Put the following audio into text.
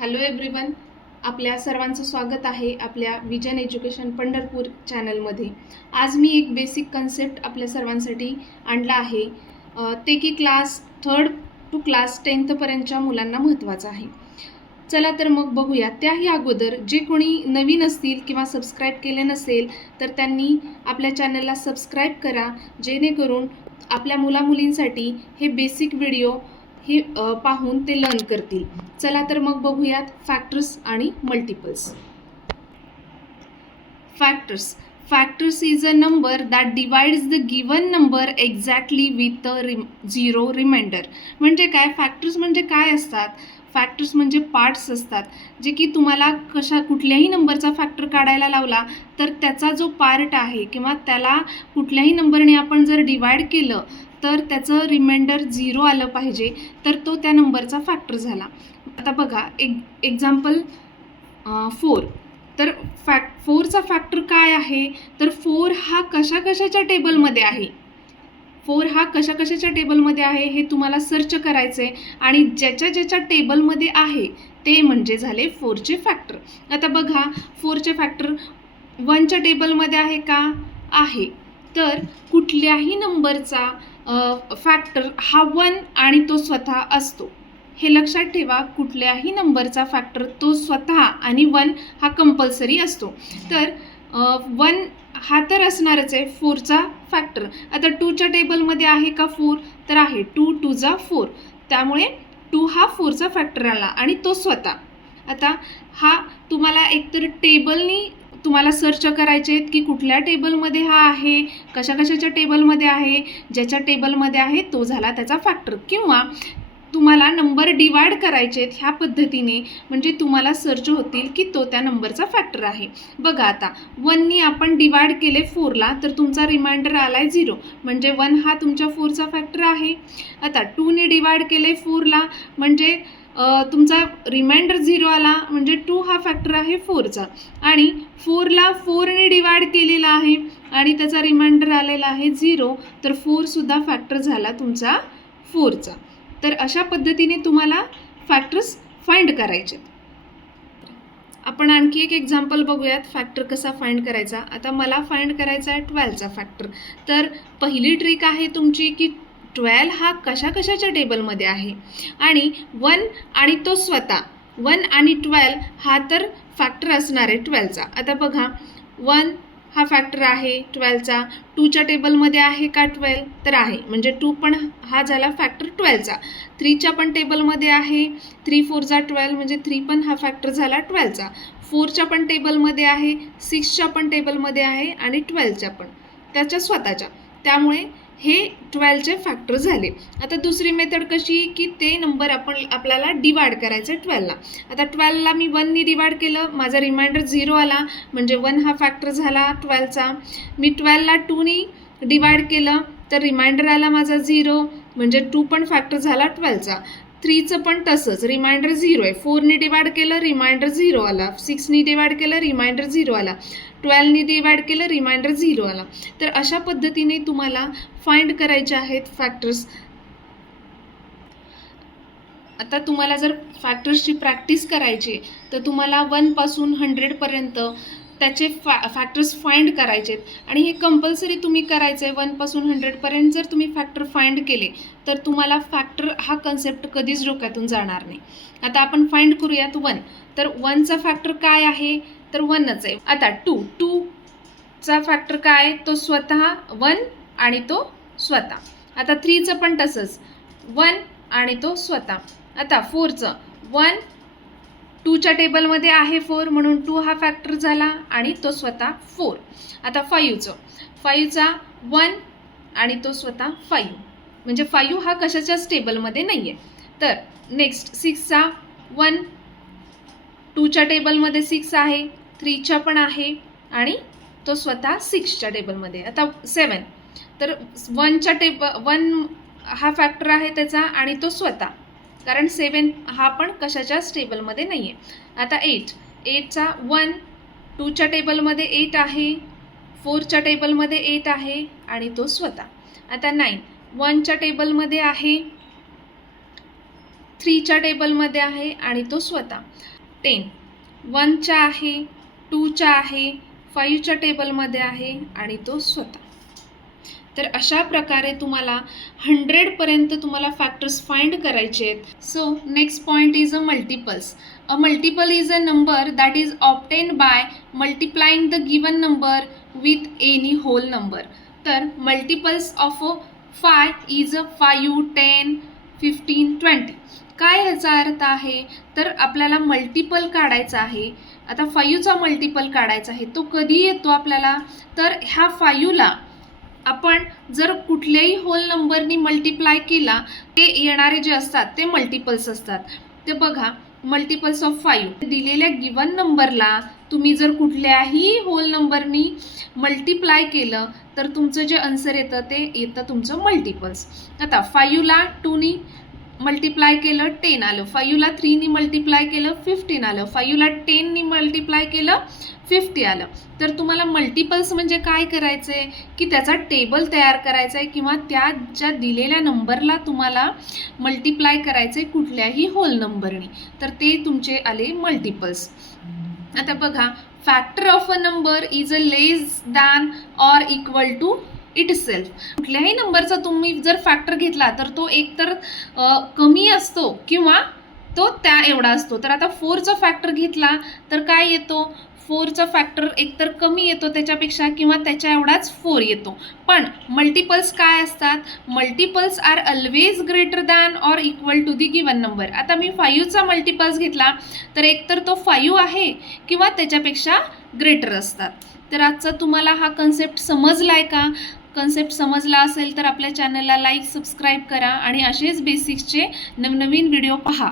Hello everyone, आपल्या सर्वांचं स्वागत आहे आपल्या विजन एज्युकेशन पंढरपूर चॅनलमध्ये. आज मी एक बेसिक कन्सेप्ट आपल्या सर्वांसाठी आणला आहे, ते की class 3rd to class 10th पर्यंतच्या मुलांना महत्त्वाचं आहे. चला तर मग बघूया. त्याही अगोदर जे कोणी नवीन असतील किंवा सबस्क्राईब केले नसेल तर त्यांनी आपल्या चॅनलला सबस्क्राईब करा, जेणेकरून आपल्या मुलामुलींसाठी हे बेसिक व्हिडिओ हे पाहून ते लर्न करतील. चला तर मग बघूयात फॅक्टर्स आणि multiples. Factors is a number that divides the given number exactly with a zero remainder. म्हणजे काय? फॅक्टर्स म्हणजे काय असतात? फॅक्टर्स म्हणजे पार्ट्स असतात, जे की तुम्हाला कुठल्याही नंबरचा फॅक्टर काढायला लावला तर त्याचा जो पार्ट आहे किंवा त्याला कुठल्याही नंबरने आपण जर डिवाइड केलं तर त्याचं रिमाइंडर 0 आलं पाहिजे, तर तो त्या नंबरचा फॅक्टर झाला. आता बघा एक्झाम्पल 4. तर 4चा फॅक्टर काय आहे? तर 4 हा कशाच्या टेबलमध्ये आहे? 4 हा कशाच्या टेबलमध्ये आहे हे तुम्हाला सर्च करायचं आहे, आणि ज्याच्या टेबलमध्ये आहे ते म्हणजे झाले 4चे फॅक्टर. आता बघा, 4चे फॅक्टर 1च्या टेबलमध्ये आहे का? आहे. तर कुठल्याही नंबरचा फॅक्टर हा 1 आणि तो स्वतः असतो. हे लक्षात ठेवा, कुठल्याही नंबरचा फॅक्टर तो स्वतः आणि 1 हा कंपल्सरी असतो. तर 1 हा तर असणारच आहे 4चा फॅक्टर. आता 2च्या टेबलमध्ये आहे का 4? तर आहे. 2 2 जा 4, त्यामुळे 2 हा 4चा फॅक्टर आला आणि तो स्वतः. आता हा तुम्हाला एकतर टेबलनी तुम्हाला सर्च करायचे आहेत की कुठल्या टेबलमध्ये हा आहे, कशाच्या टेबलमध्ये आहे. ज्याच्या टेबलमध्ये आहे तो झाला त्याचा फॅक्टर, किंवा तुम्हाला नंबर डिवाइड करायचे आहेत ह्या पद्धतीने, म्हणजे तुम्हाला सर्च होतील की तो त्या नंबरचा फॅक्टर आहे. बघा, आता 1नी आपण डिवाइड केले 4ला तर तुमचा रिमाइंडर आला आहे 0, म्हणजे 1 हा तुमच्या 4चा फॅक्टर आहे. आता 2नी डिवाइड केले 4ला म्हणजे तुमचा रिमाइंडर 0 आला, म्हणजे 2 हा फॅक्टर आहे 4चा. आणि 4ला 4ने डिवाइड केलेला आहे आणि त्याचा रिमाइंडर आलेला आहे 0, तर 4सुद्धा फॅक्टर झाला तुमचा 4चा. तर अशा पद्धतीने तुम्हाला फॅक्टर्स फाइंड करायचे. आपण आणखी एक एक्झाम्पल बघूयात फॅक्टर कसा फाइंड करायचा. आता मला फाइंड करायचा आहे 12चा फॅक्टर. तर पहिली ट्रिक आहे तुमची की 12 हा कशाच्या टेबलमध्ये आहे, आणि 1 आणि तो स्वतः. 1 आणि 12 हा तर फॅक्टर असणार आहे 12चा. आता बघा, 1 हा फॅक्टर आहे 12चा. 2च्या टेबलमध्ये आहे का 12? तर आहे, म्हणजे 2 पण हा झाला फॅक्टर 12चा. 3च्या पण टेबलमध्ये आहे. 3 4 जा 12, म्हणजे 3 पण हा फॅक्टर झाला 12चा. 4च्या पण टेबलमध्ये आहे, 6च्या पण टेबलमध्ये आहे आणि 12च्या पण त्याच्या स्वतःच्या. त्यामुळे हे 12चे फॅक्टर झाले. आता दुसरी मेथड कशी की ते नंबर आपल्याला डिवाइड करायचं आहे 12ला. आता 12ला मी 1नी डिवाइड केलं, माझा रिमाइंडर 0 आला, म्हणजे 1 हा फॅक्टर झाला 12चा. मी 12ला 2नी डिवाइड केलं तर रिमाइंडर आला माझा 0, म्हणजे 2 पण फॅक्टर झाला 12चा. 3चं पण तसंच, रिमाइंडर 0 आहे. 4नी डिवाइड केलं, रिमाइंडर 0 आला. 6नी डिवाइड केलं, रिमाइंडर 0 आला. 12नी डिवाइड केलं, रिमाइंडर 0 आला. तर अशा पद्धतीने तुम्हाला फाइंड करायचे आहेत फॅक्टर्स. आता तुम्हाला जर फॅक्टर्सची प्रॅक्टिस करायची तर तुम्हाला 1 पासून 100 पर्यंत त्याचे फॅक्टर्स फाइंड करायचे आहेत, आणि हे कंपल्सरी तुम्ही करायचं आहे. 1 पासून 100 पर्यंत जर तुम्ही फॅक्टर फाइंड केले तर तुम्हाला फॅक्टर हा कन्सेप्ट कधीच डोक्यातून जाणार नाही. आता आपण फाइंड करूयात 1. तर 1चा फॅक्टर काय आहे? तर 1च आहे. आता 2चा फॅक्टर काय? तो स्वतः 1 आणि तो स्वतः. आता 3चं पण तसंच, 1 आणि तो स्वतः. आता 4चं 1, 2च्या टेबलमध्ये आहे 4, म्हणून 2 हा फॅक्टर झाला आणि तो स्वतः 4. आता 5चा 1 आणि तो स्वतः 5, म्हणजे 5 हा कशाच्याच टेबलमध्ये नाही आहे. तर नेक्स्ट 6चा 1, 2च्या टेबलमध्ये 6 आहे, 3च्या पण आहे आणि तो स्वतः 6च्या टेबलमध्ये. आता 7, तर 1 हा फॅक्टर आहे त्याचा आणि तो स्वतः, कारण 7 हा पण कशाच्याच टेबलमध्ये नाही आहे. आता 8चा 1, 2च्या टेबलमध्ये 8 आहे, 4च्या टेबलमध्ये 8 आहे आणि तो स्वतः. आता 9 1च्या टेबलमध्ये आहे, 3च्या टेबलमध्ये आहे आणि तो स्वतः. 10 1च्या आहे, 2च्या आहे, 5च्या टेबलमध्ये आहे आणि तो स्वतः. तर अशा प्रकारे तुम्हाला 100पर्यंत तुम्हाला फॅक्टर्स फाइंड करायचे आहेत. So next point is a multiples. A multiple is a number that is obtain by multiplying the given number with any whole number. तर मल्टिपल्स ऑफ 5 इज 5, 10, 15, 20. काय ह्याचा अर्थ आहे, तर आपल्याला मल्टिपल काढायचा आहे. आता 5चा मल्टिपल काढायचा आहे. तो कधी येतो आपल्याला, तर ह्या 5ला आपण जर कुठल्याही होल नंबरनी मल्टिप्लाय केला, ते येणारे जे असतात ते मल्टिपल्स असतात. ते बघा, मल्टिपल्स ऑफ 5 दिलेल्या गिवन नंबरला तुम्ही जर कुठल्याही होल नंबरनी मल्टिप्लाय केलं तर तुमचं जे आन्सर येतं ते येतं तुमचं मल्टिपल्स. आता 5ला 2नी मल्टिप्लाय केलं 10 आलं, 5ला 3नी मल्टिप्लाय केलं 15 आलं, 5ला 10नी मल्टिप्लाय केलं 50 आलं. तर तुम्हाला मल्टिपल्स म्हणजे काय करायचं आहे की त्याचा टेबल तयार करायचा आहे किंवा त्या ज्या दिलेल्या नंबरला तुम्हाला मल्टिप्लाय करायचं आहे कुठल्याही होल नंबरनी, तर ते तुमचे आले मल्टिपल्स. आता बघा, factor of a number is a less than or equal to itself. कुठल्याही नंबरचा तुम्ही जर फॅक्टर घेतला तर तो एकतर कमी असतो किंवा तो त्या एवढा असतो. तर आता 4चा फॅक्टर घेतला तर काय येतो, 4चा फॅक्टर एकतर कमी येतो त्याच्यापेक्षा किंवा त्याच्या एवढाच 4 येतो. पण मल्टिपल्स काय असतात, multiples are always greater than or equal to the given number. आता मी 5चा मल्टिपल्स घेतला तर एकतर तो 5 आहे किंवा त्याच्यापेक्षा ग्रेटर असतात. तर आजचा तुम्हाला हा कन्सेप्ट समजला आहे का? कन्सेप्ट समजला असेल तर आपल्या चॅनलला लाईक, सबस्क्राईब करा आणि असेच बेसिक्सचे नवनवीन व्हिडिओ पहा.